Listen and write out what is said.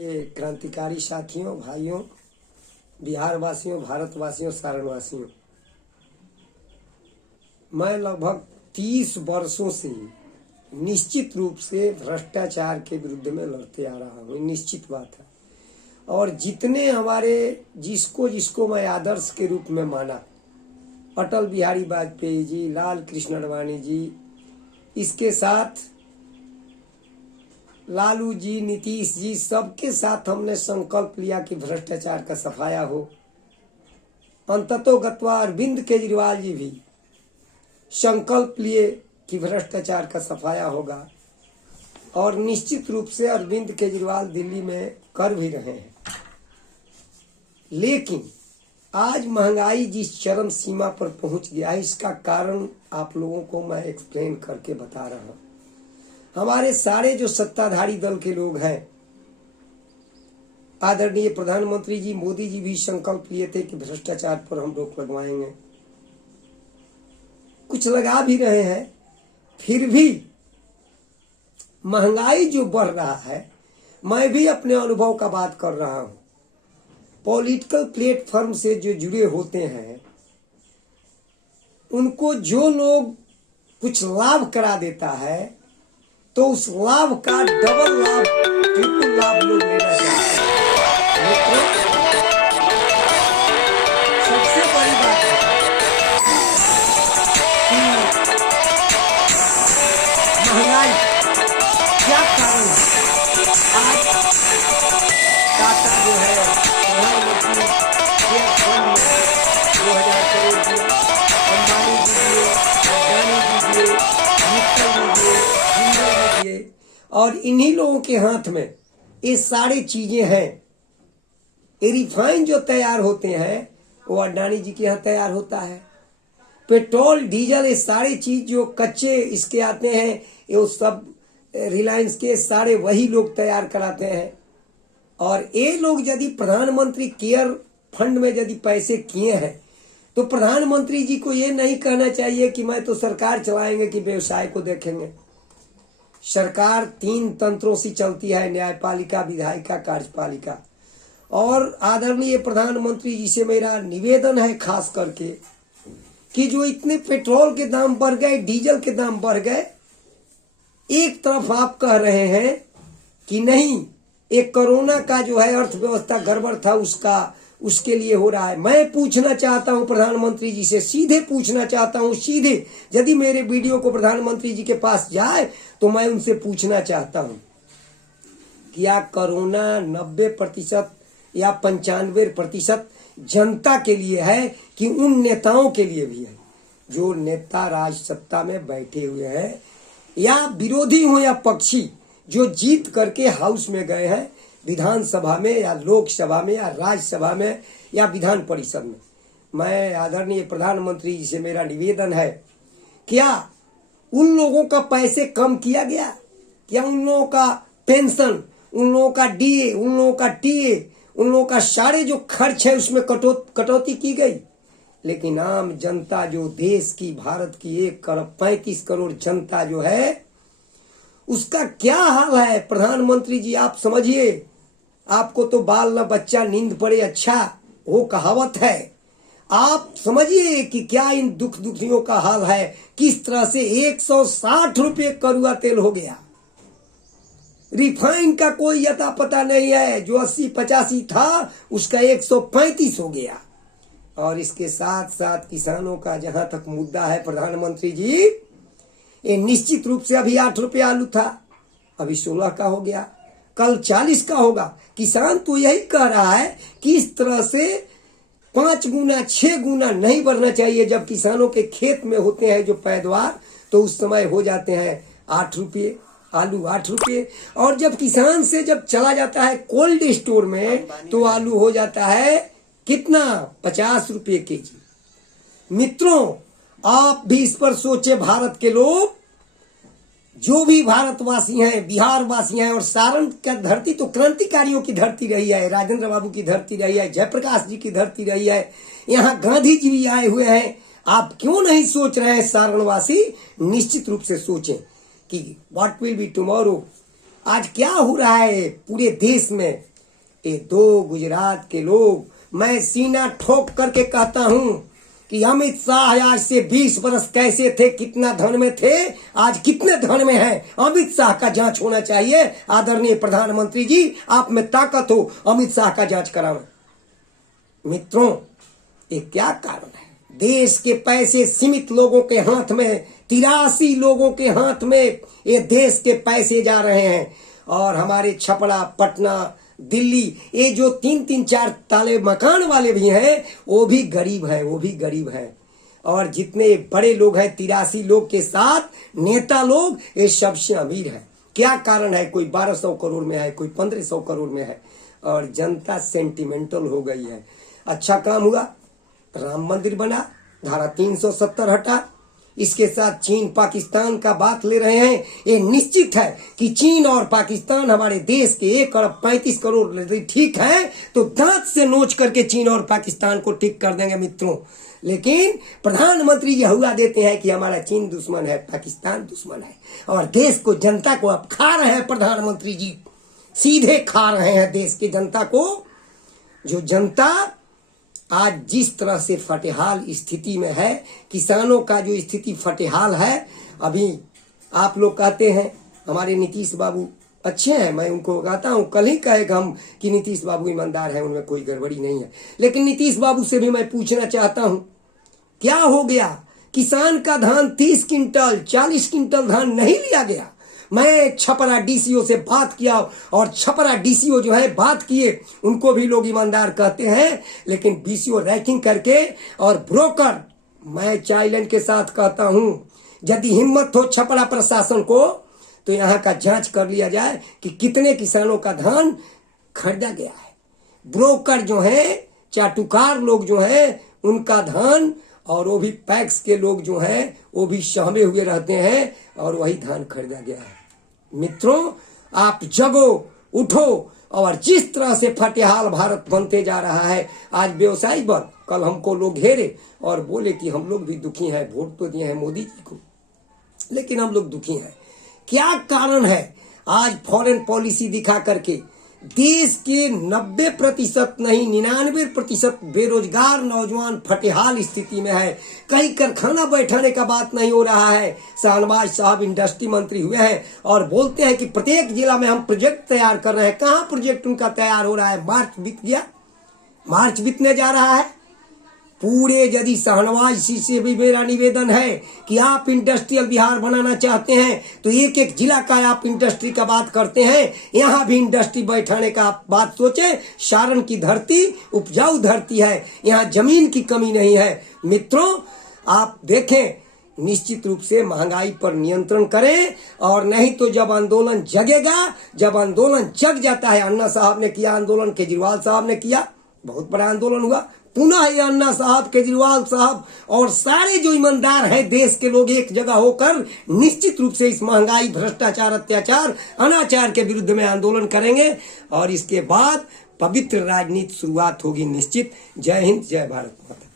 ये क्रांतिकारी साथियों, भाइयों, बिहार वासियों, भारतवासियों, सारणवासियों, मैं लगभग 30 वर्षों से निश्चित रूप से भ्रष्टाचार के विरुद्ध में लड़ते आ रहा हूँ। निश्चित बात है। और जितने हमारे जिसको जिसको मैं आदर्श के रूप में माना, अटल बिहारी वाजपेयी जी, लाल कृष्ण आडवाणी जी, इसके साथ लालू जी, नीतीश जी, सबके साथ हमने संकल्प लिया कि भ्रष्टाचार का सफाया हो। अंततोगत्वा अरविंद केजरीवाल जी भी संकल्प लिए कि भ्रष्टाचार का सफाया होगा, और निश्चित रूप से अरविंद केजरीवाल दिल्ली में कर भी रहे हैं। लेकिन आज महंगाई जिस चरम सीमा पर पहुंच गया है, इसका कारण आप लोगों को मैं एक्सप्लेन करके बता रहा हूं। हमारे सारे जो सत्ताधारी दल के लोग हैं, आदरणीय प्रधानमंत्री जी मोदी जी भी संकल्प लिए थे कि भ्रष्टाचार पर हम रोक लगवाएंगे। कुछ लगा भी रहे हैं, फिर भी महंगाई जो बढ़ रहा है, मैं भी अपने अनुभव का बात कर रहा हूं। पॉलिटिकल प्लेटफॉर्म से जो जुड़े होते हैं, उनको जो लोग कुछ लाभ करा देता है, तो उस लाभ का डबल लाभ, ट्रिपल लाभ लोग लेना चाहते हैं। सबसे बड़ी बात है महंगाई क्या कारण है। आज टाटा जो है प्रधानमंत्री शेयर फंड में 2000 करोड़ दिए, अंबानी जी दिए, अडानी जी दिए, मित्तल जी दिए, और इन्हीं लोगों के हाथ में ये सारी चीजें हैं। ये रिफाइन जो तैयार होते हैं वो अडानी जी के यहाँ तैयार होता है। पेट्रोल, डीजल, ये सारी चीज जो कच्चे इसके आते हैं, ये सब रिलायंस के सारे वही लोग तैयार कराते हैं। और ये लोग यदि प्रधानमंत्री केयर फंड में यदि पैसे किए हैं, तो प्रधानमंत्री जी को ये नहीं कहना चाहिए कि मैं तो सरकार चलाएंगे कि व्यवसाय को देखेंगे। सरकार 3 तंत्रों से चलती है, न्यायपालिका, विधायिका, कार्यपालिका। और आदरणीय प्रधानमंत्री जी से मेरा निवेदन है खास करके कि जो इतने पेट्रोल के दाम बढ़ गए, डीजल के दाम बढ़ गए, एक तरफ आप कह रहे हैं कि नहीं, एक कोरोना का जो है अर्थव्यवस्था गड़बड़ था, उसके लिए हो रहा है। मैं पूछना चाहता हूं प्रधानमंत्री जी से, सीधे पूछना चाहता हूं, सीधे। यदि मेरे वीडियो को प्रधानमंत्री जी के पास जाए तो मैं उनसे पूछना चाहता हूं, क्या कोरोना 90% या 95% जनता के लिए है कि उन नेताओं के लिए भी है जो नेता राज सत्ता में बैठे हुए हैं, या विरोधी हो या पक्षी, जो जीत करके हाउस में गए हैं, विधानसभा में या लोकसभा में या राज्यसभा में या विधान परिषद में। मैं आदरणीय प्रधानमंत्री जी से मेरा निवेदन है, क्या उन लोगों का पैसे कम किया गया? क्या उन लोगों का पेंशन, उन लोगों का डीए, उन लोगों का टीए, उन लोगों का सारे जो खर्च है उसमें कटौती की गई? लेकिन आम जनता, जो देश की, भारत की 1.35 करोड़ जनता जो है, उसका क्या हाल है? प्रधानमंत्री जी आप समझिए, आपको तो बाल न बच्चा नींद पड़े अच्छा, वो कहावत है। आप समझिए कि क्या इन दुखियों का हाल है। किस तरह से 160 रुपये कड़ुआ तेल हो गया, रिफाइन का कोई अता पता नहीं है। जो 80-85 था, उसका 135 हो गया। और इसके साथ साथ किसानों का जहां तक मुद्दा है प्रधानमंत्री जी, ये निश्चित रूप से अभी 8 रुपये आलू था, अभी 16 का हो गया, कल 40 का होगा। किसान तो यही कह रहा है कि इस तरह से 5 गुना 6 गुना नहीं बढ़ना चाहिए। जब किसानों के खेत में होते हैं जो पैदावार, तो उस समय हो जाते हैं 8 रुपये आलू, 8 रुपये। और जब किसान से जब चला जाता है कोल्ड स्टोर में, तो आलू हो जाता है कितना? 50 रुपये केजी। मित्रों, आप भी इस पर सोचे। भारत के लोग, जो भी भारतवासी हैं, बिहार वासी हैं, और सारण का धरती तो क्रांतिकारियों की धरती रही है, राजेंद्र बाबू की धरती रही है, जयप्रकाश जी की धरती रही है, यहाँ गांधी जी भी आए हुए हैं। आप क्यों नहीं सोच रहे हैं? सारणवासी निश्चित रूप से सोचें कि व्हाट विल बी टुमारो। आज क्या हो रहा है पूरे देश में, ये दो गुजरात के लोग, मैं सीना ठोक करके कहता हूं कि अमित शाह आज से 20 बरस कैसे थे, कितना धन में थे, आज कितने धन में हैं। अमित शाह का जांच होना चाहिए। आदरणीय प्रधानमंत्री जी, आप में ताकत हो, अमित शाह का जांच करावें। मित्रों, ये क्या कारण है? देश के पैसे सीमित लोगों के हाथ में, 83 लोगों के हाथ में ये देश के पैसे जा रहे हैं। और हमारे छपरा, पटना, दिल्ली, ये जो 3-3, 4 ताले मकान वाले भी हैं, वो भी गरीब है, वो भी गरीब है। और जितने बड़े लोग हैं, 83 लोग के साथ नेता लोग, ये सबसे अमीर है। क्या कारण है? कोई 1200 करोड़ में है, कोई 1500 करोड़ में है। और जनता सेंटिमेंटल हो गई है। अच्छा काम हुआ, राम मंदिर बना, धारा 370 हटा। इसके साथ चीन पाकिस्तान का बात ले रहे हैं। ये निश्चित है कि चीन और पाकिस्तान हमारे देश के 1 अरब 35 करोड़ ठीक है, तो दांत से नोच करके चीन और पाकिस्तान को ठीक कर देंगे मित्रों। लेकिन प्रधानमंत्री ये हुआ देते हैं कि हमारा चीन दुश्मन है, पाकिस्तान दुश्मन है, और देश को, जनता को अब खा रहे हैं प्रधानमंत्री जी, सीधे खा रहे हैं देश की जनता को। जो जनता आज जिस तरह से फटेहाल स्थिति में है, किसानों का जो स्थिति फटेहाल है। अभी आप लोग कहते हैं हमारे नीतीश बाबू अच्छे हैं, मैं उनको कहता हूं, कल ही कहेगा हम कि नीतीश बाबू ईमानदार हैं, उनमें कोई गड़बड़ी नहीं है। लेकिन नीतीश बाबू से भी मैं पूछना चाहता हूं, क्या हो गया? किसान का धान 30 क्विंटल, 40 क्विंटल धान नहीं लिया गया। मैं छपरा डीसीओ से बात किया, और छपरा डीसीओ जो है बात किए, उनको भी लोग ईमानदार कहते हैं, लेकिन बीसीओ रैंकिंग करके और ब्रोकर, मैं चाइलैंड के साथ कहता हूं, यदि हिम्मत हो छपरा प्रशासन को, तो यहां का जांच कर लिया जाए कि कितने किसानों का धान खरीदा गया है। ब्रोकर जो है, चाटुकार लोग जो है, उनका धान, और वो भी पैक्स के लोग जो हैं, वो भी सहमे हुए रहते हैं, और वही धान खरीदा गया है। मित्रों, आप जगो, उठो, और जिस तरह से फटेहाल भारत बनते जा रहा है, आज व्यवसायी वर्ग, कल हमको लोग घेरे और बोले कि हम लोग भी दुखी हैं, वोट तो दिए हैं मोदी जी को, लेकिन हम लोग दुखी हैं। क्या कारण है? आज फॉरेन पॉलिसी दिखा करके देश के 90% नहीं 99% बेरोजगार नौजवान फटेहाल स्थिति में है। कहीं कारखाना बैठाने का बात नहीं हो रहा है। शाहनवाज साहब इंडस्ट्री मंत्री हुए हैं और बोलते हैं कि प्रत्येक जिला में हम प्रोजेक्ट तैयार कर रहे हैं। कहाँ प्रोजेक्ट उनका तैयार हो रहा है? मार्च बीत गया, मार्च बीतने जा रहा है। पूरे यदि शाहनवाज जी से भी मेरा निवेदन है कि आप इंडस्ट्रियल बिहार बनाना चाहते हैं, तो एक एक जिला का आप इंडस्ट्री का बात करते हैं, यहाँ भी इंडस्ट्री बैठाने का आप बात सोचें। सारण की धरती उपजाऊ धरती है, यहाँ जमीन की कमी नहीं है। मित्रों, आप देखें, निश्चित रूप से महंगाई पर नियंत्रण करें, और नहीं तो जब आंदोलन जगेगा, जब आंदोलन जग जाता है, अन्ना साहब ने किया आंदोलन, केजरीवाल साहब ने किया, बहुत बड़ा आंदोलन हुआ, पुनः ये अन्ना साहब, केजरीवाल साहब और सारे जो ईमानदार हैं देश के लोग एक जगह होकर निश्चित रूप से इस महंगाई, भ्रष्टाचार, अत्याचार, अनाचार के विरुद्ध में आंदोलन करेंगे, और इसके बाद पवित्र राजनीति शुरुआत होगी निश्चित। जय हिंद, जय भारत माता।